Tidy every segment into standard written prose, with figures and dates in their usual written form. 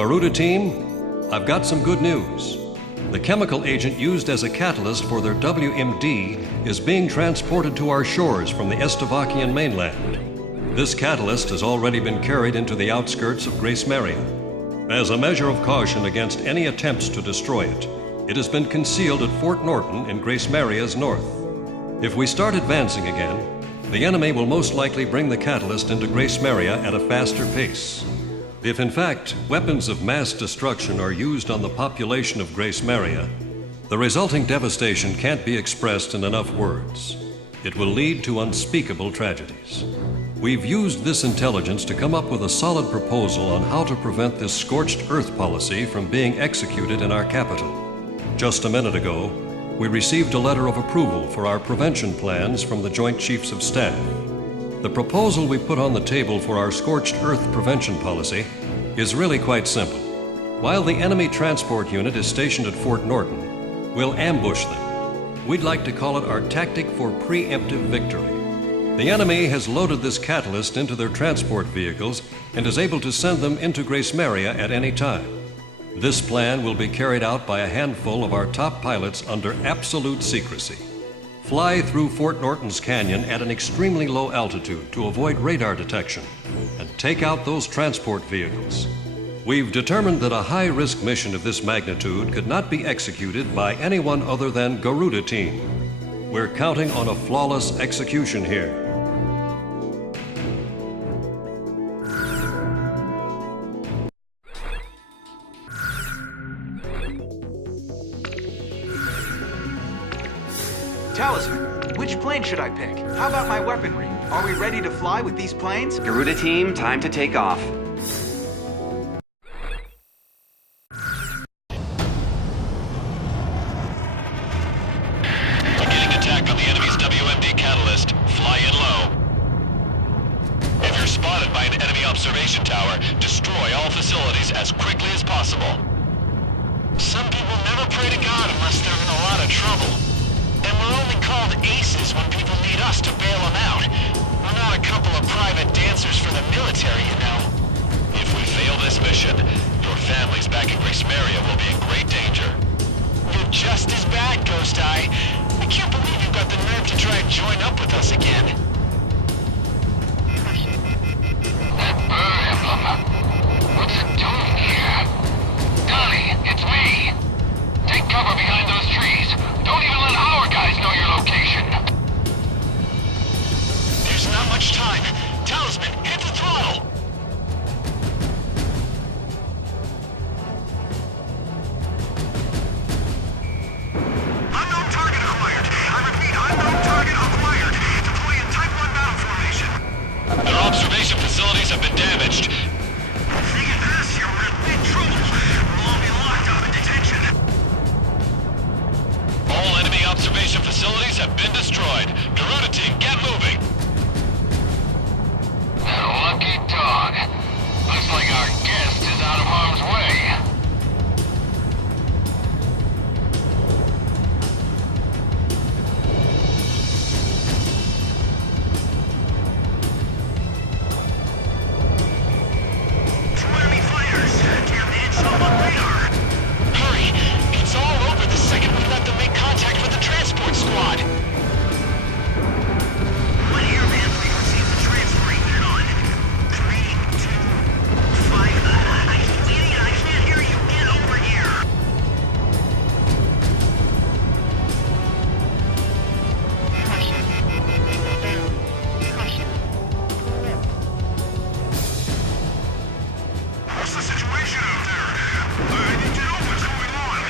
Garuda team, I've got some good news. The chemical agent used as a catalyst for their WMD is being transported to our shores from the Estevakian mainland. This catalyst has already been carried into the outskirts of Grace Maria. As a measure of caution against any attempts to destroy it, it has been concealed at Fort Norton in Grace Maria's north. If we start advancing again, the enemy will most likely bring the catalyst into Grace Maria at a faster pace. If in fact weapons of mass destruction are used on the population of Grace Maria, the resulting devastation can't be expressed in enough words. It will lead to unspeakable tragedies. We've used this intelligence to come up with a solid proposal on how to prevent this scorched earth policy from being executed in our capital. Just a minute ago, we received a letter of approval for our prevention plans from the Joint Chiefs of Staff. The proposal we put on the table for our scorched earth prevention policy is really quite simple. While the enemy transport unit is stationed at Fort Norton, we'll ambush them. We'd like to call it our tactic for preemptive victory. The enemy has loaded this catalyst into their transport vehicles and is able to send them into Grace Maria at any time. This plan will be carried out by a handful of our top pilots under absolute secrecy. Fly through Fort Norton's canyon at an extremely low altitude to avoid radar detection and take out those transport vehicles. We've determined that a high-risk mission of this magnitude could not be executed by anyone other than Garuda team. We're counting on a flawless execution here. Talisman, which plane should I pick? How about my weaponry? Are we ready to fly with these planes? Garuda team, time to take off. Beginning attack on the enemy's WMD catalyst. Fly in low. If you're spotted by an enemy observation tower, destroy all facilities as quickly as possible. Some people never pray to God unless they're in a lot of trouble. And we're only called aces when people need us to bail them out. We're not a couple of private dancers for the military, you know. If we fail this mission, your families back in Grace Maria will be in great danger. You're just as bad, Ghost Eye. I can't believe you've got the nerve to try and join up with us again. That bird emblem. What's it doing here? Donnie, it's me. Take cover behind those trees. Don't even let our guys know your location. There's not much time. Talisman, hit the throttle! Unknown target acquired. I repeat, unknown target acquired. Deploy in Type 1 battle formation. Their observation facilities have been damaged. Sneaking past here, we're in big trouble. We'll all be locked up in detention. All enemy observation facilities have been destroyed. Garuda team, get moving! Lucky dog. Looks like our guest is out of harm's way. Two enemy fighters. Damn it, show them on radar. Hurry! It's all over the second we let them make contact with the transport squad! One airman frequency is the transport unit on. 3, 2, 5. Idiot, I can't hear you. Get over here. What's the situation out there? I need to know what's going on.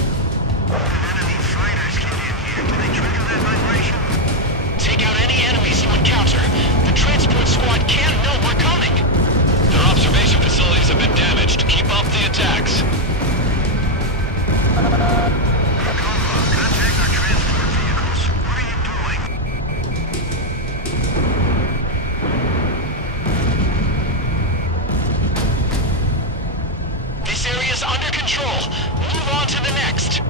Enemy fighters get in here. Can they trigger that vibration? Take out any enemies you encounter. The transport squad can't know we're coming! Their observation facilities have been damaged. Keep up the attacks. Come on. to the next.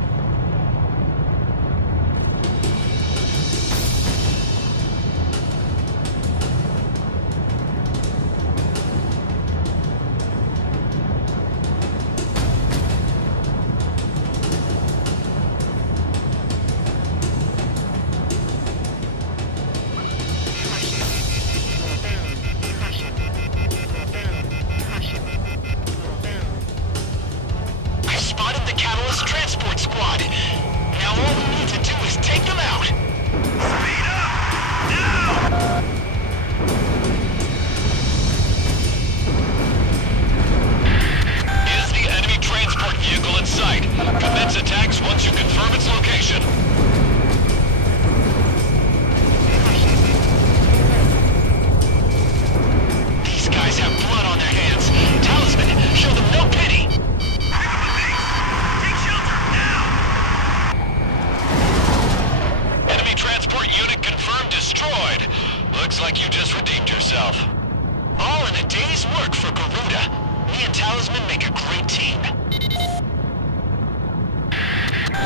I spotted the Catalyst transport squad. Now all we need to do is take them out. Speed up! Now! Is the enemy transport vehicle in sight? Commence attacks once you confirm its location. These guys have blood on their hands. Talisman, show them no pity. Pick up the pace! Take shelter, now! Enemy transport unit confirmed destroyed. Looks like you just redeemed yourself. All in a day's work for Garuda. Me and Talisman make a great team.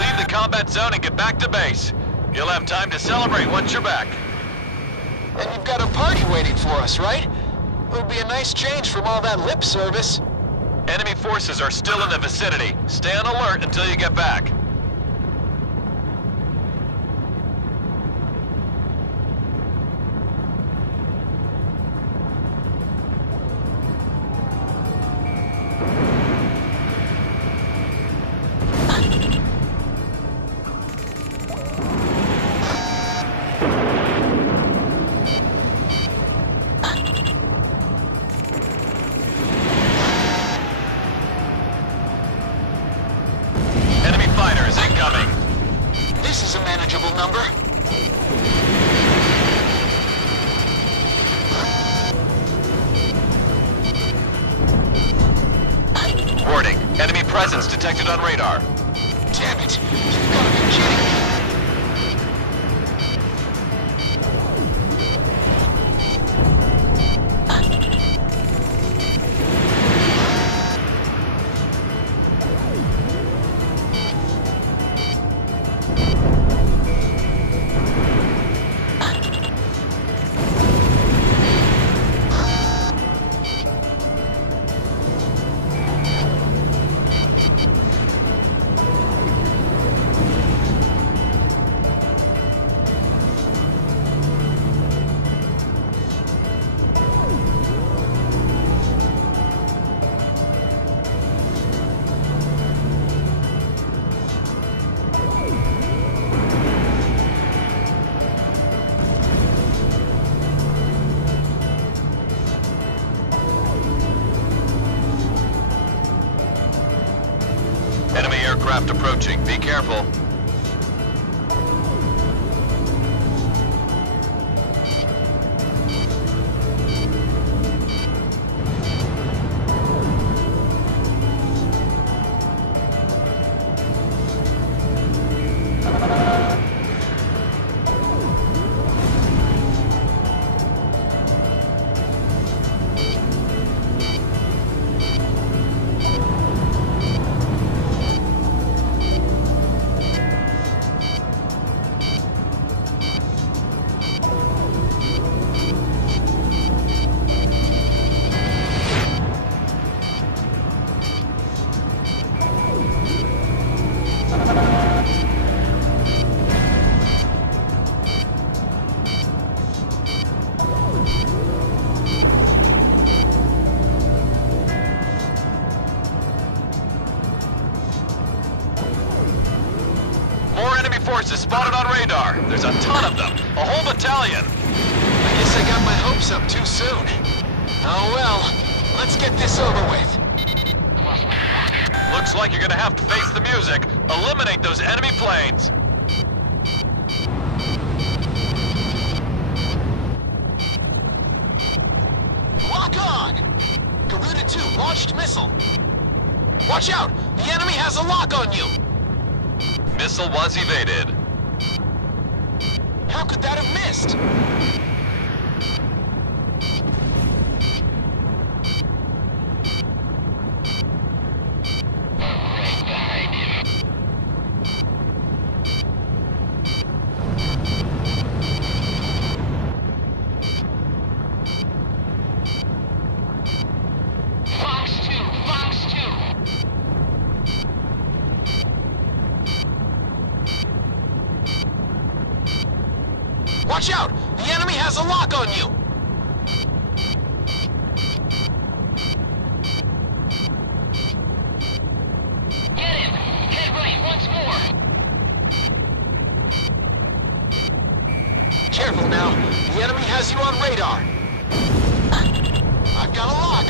Leave the combat zone and get back to base. You'll have time to celebrate once you're back. And you've got a party waiting for us, right? It would be a nice change from all that lip service. Enemy forces are still in the vicinity. Stay on alert until you get back. Enemy fighters incoming. This is a manageable number. Warning, enemy presence detected on radar. Damn it! You've gotta be kidding me! Enemy aircraft approaching. Be careful. More enemy forces spotted on radar. There's a ton of them. A whole battalion. I guess I got my hopes up too soon. Oh well, let's get this over with. Looks like you're gonna have to face the music. Eliminate those enemy planes. Lock on! Garuda 2 launched missile. Watch out! The enemy has a lock on you! Missile was evaded. How could that have missed? Right behind him. Watch out! The enemy has a lock on you! Get him! Head right once more! Careful now. The enemy has you on radar. I've got a lock.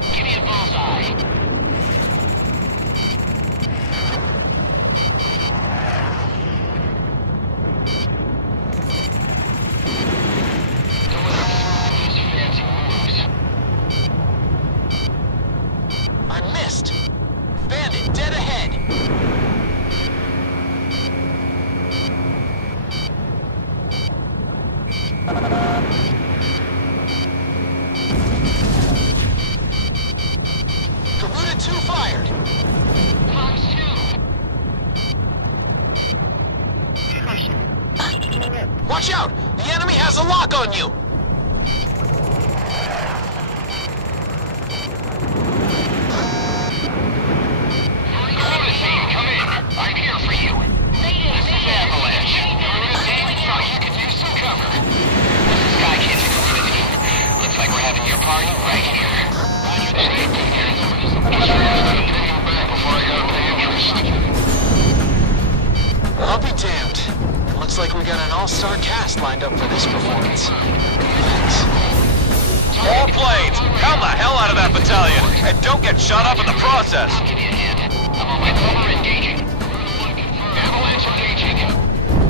Give me a bullseye! Don't let him these fancy moves. I missed. Bandit dead ahead. Garuda 2 fired. Fox 2! Watch out! The enemy has a lock on you! Garuda team, come in! I'm here for you! This is Avalanche. Garuda team, thought you could use some cover. This is Sky Kids and Garuda team. Looks like we're having your party right here. Roger that. Make sure you're not gonna pay him back before I gotta pay interest. I'll be damned. Looks like we got an all-star cast lined up for this performance. Thanks. All planes, pound the hell out of that battalion, and don't get shot up in the process. Give me a hand. I'm on my cover engaging. Avalanche engaging.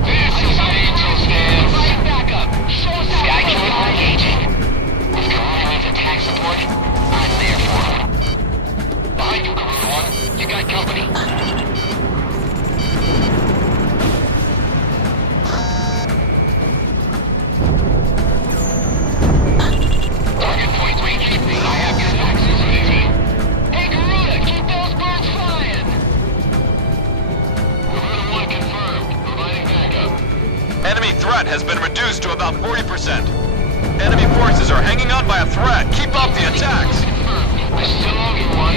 This is Angel Stance. Back up. Show us how. Sky Killer engaging. If Garuda needs attack support, I'm there for him. Behind you, Garuda 1. You got company. Target point reached. I have your axis, team. Hey, Garuda, keep those birds flying! Garuda 1 confirmed. Providing backup. Enemy threat has been reduced to about 40%. Enemy forces are hanging on by a thread. Keep up the attacks. Confirmed. I still owe you one.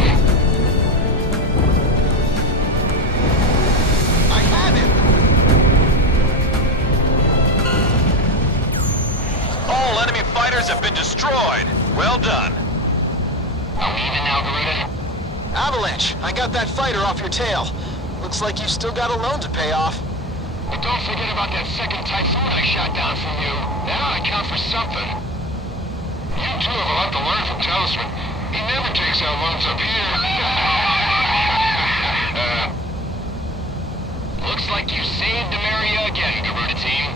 I have him! All enemy fighters have been destroyed. Well done. Are we even now, Garuda? Avalanche, I got that fighter off your tail. Looks like you still got a loan to pay off. But don't forget about that second Typhoon I shot down from you. That ought to count for something. You two have a lot to learn from Talisman. He never takes out loans up here. Looks like you saved Demaria again, Garuda team.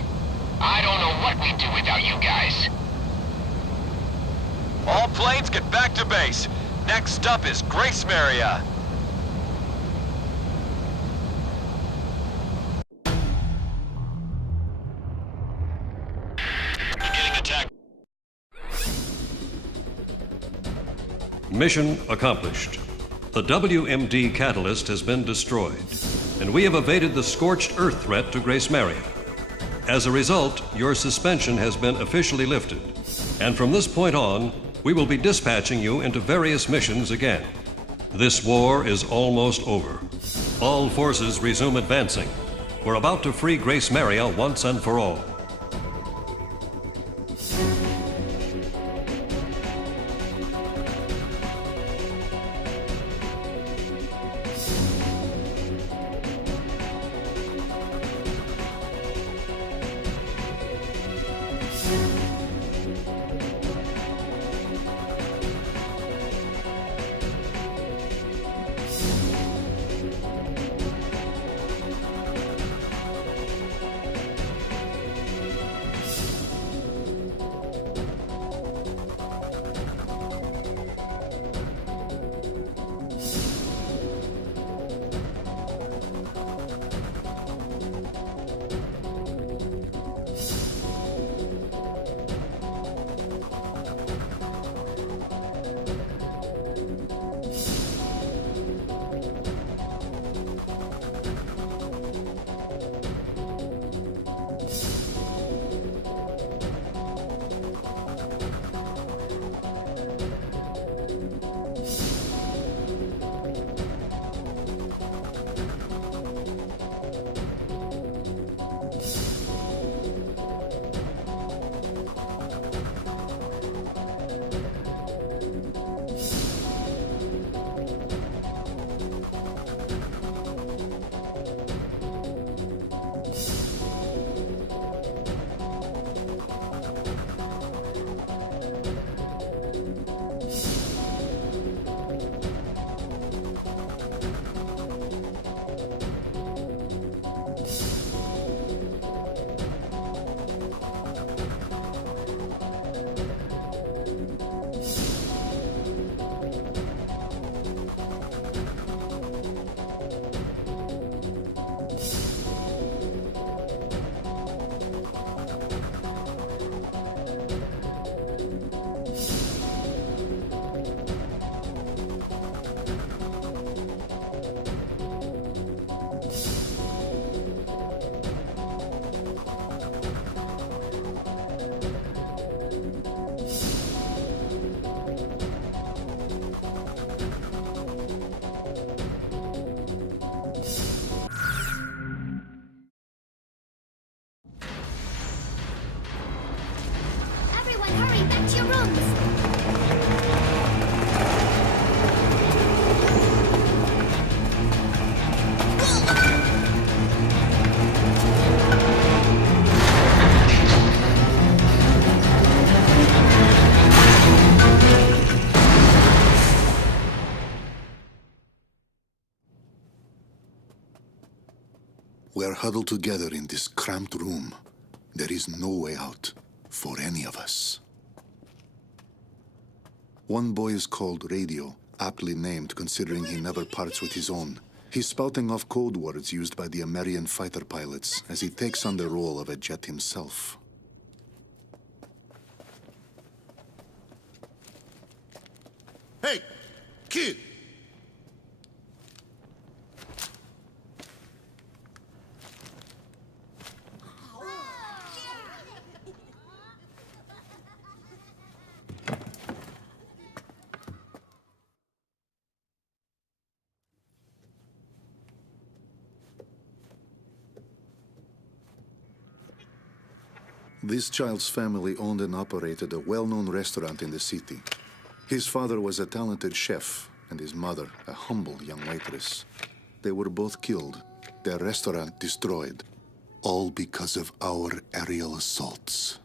I don't know what we'd do without you guys. All planes get back to base. Next up is Grace Maria. Beginning attack. Mission accomplished. The WMD catalyst has been destroyed, and we have evaded the scorched earth threat to Grace Maria. As a result, your suspension has been officially lifted, and from this point on, we will be dispatching you into various missions again. This war is almost over. All forces resume advancing. We're about to free Grace Maria once and for all. We're huddled together in this cramped room. There is no way out for any of us. One boy is called Radio, aptly named considering he never parts with his own. He's spouting off code words used by the American fighter pilots as he takes on the role of a jet himself. Hey, kid! This child's family owned and operated a well-known restaurant in the city. His father was a talented chef, and his mother a humble young waitress. They were both killed, their restaurant destroyed, all because of our aerial assaults.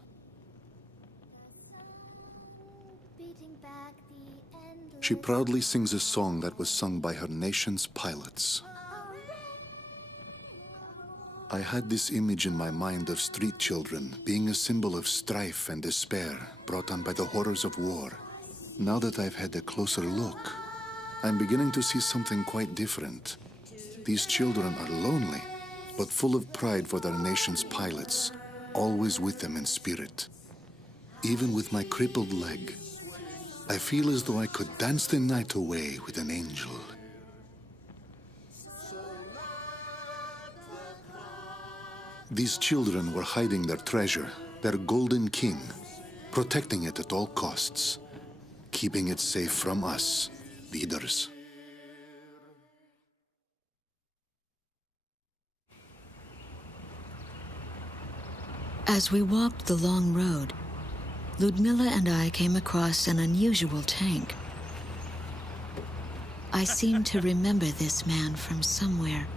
She proudly sings a song that was sung by her nation's pilots. I had this image in my mind of street children being a symbol of strife and despair brought on by the horrors of war. Now that I've had a closer look, I'm beginning to see something quite different. These children are lonely, but full of pride for their nation's pilots, always with them in spirit. Even with my crippled leg, I feel as though I could dance the night away with an angel. These children were hiding their treasure, their golden king, protecting it at all costs, keeping it safe from us, leaders. As we walked the long road, Ludmilla and I came across an unusual tank. I seem to remember this man from somewhere.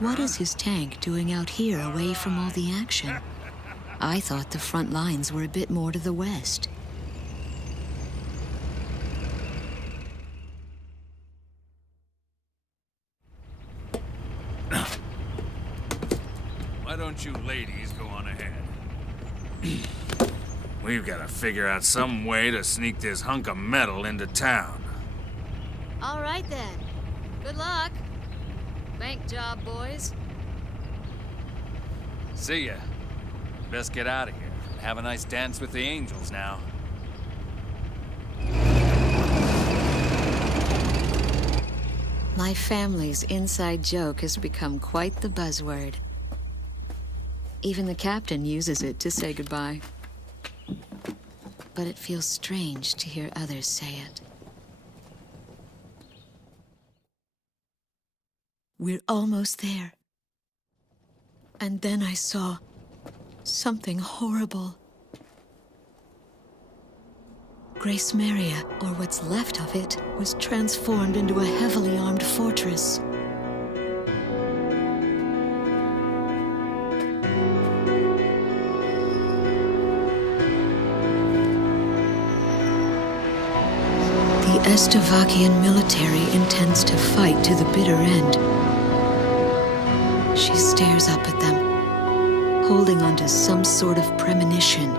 What is his tank doing out here away from all the action? I thought the front lines were a bit more to the west. Why don't you ladies go on ahead? We've got to figure out some way to sneak this hunk of metal into town. All right then. Good luck. Bank job, boys. See ya. Best get out of here. Have a nice dance with the angels now. My family's inside joke has become quite the buzzword. Even the captain uses it to say goodbye. But it feels strange to hear others say it. We're almost there. And then I saw something horrible. Grace Maria, or what's left of it, was transformed into a heavily armed fortress. The Estavakian military intends to fight to the bitter end. She stares up at them, holding onto some sort of premonition.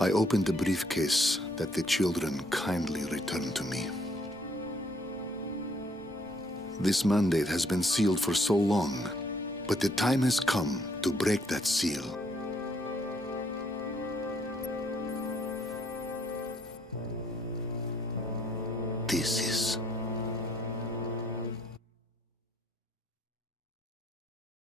I opened the briefcase that the children kindly returned to me. This mandate has been sealed for so long, but the time has come to break that seal. This is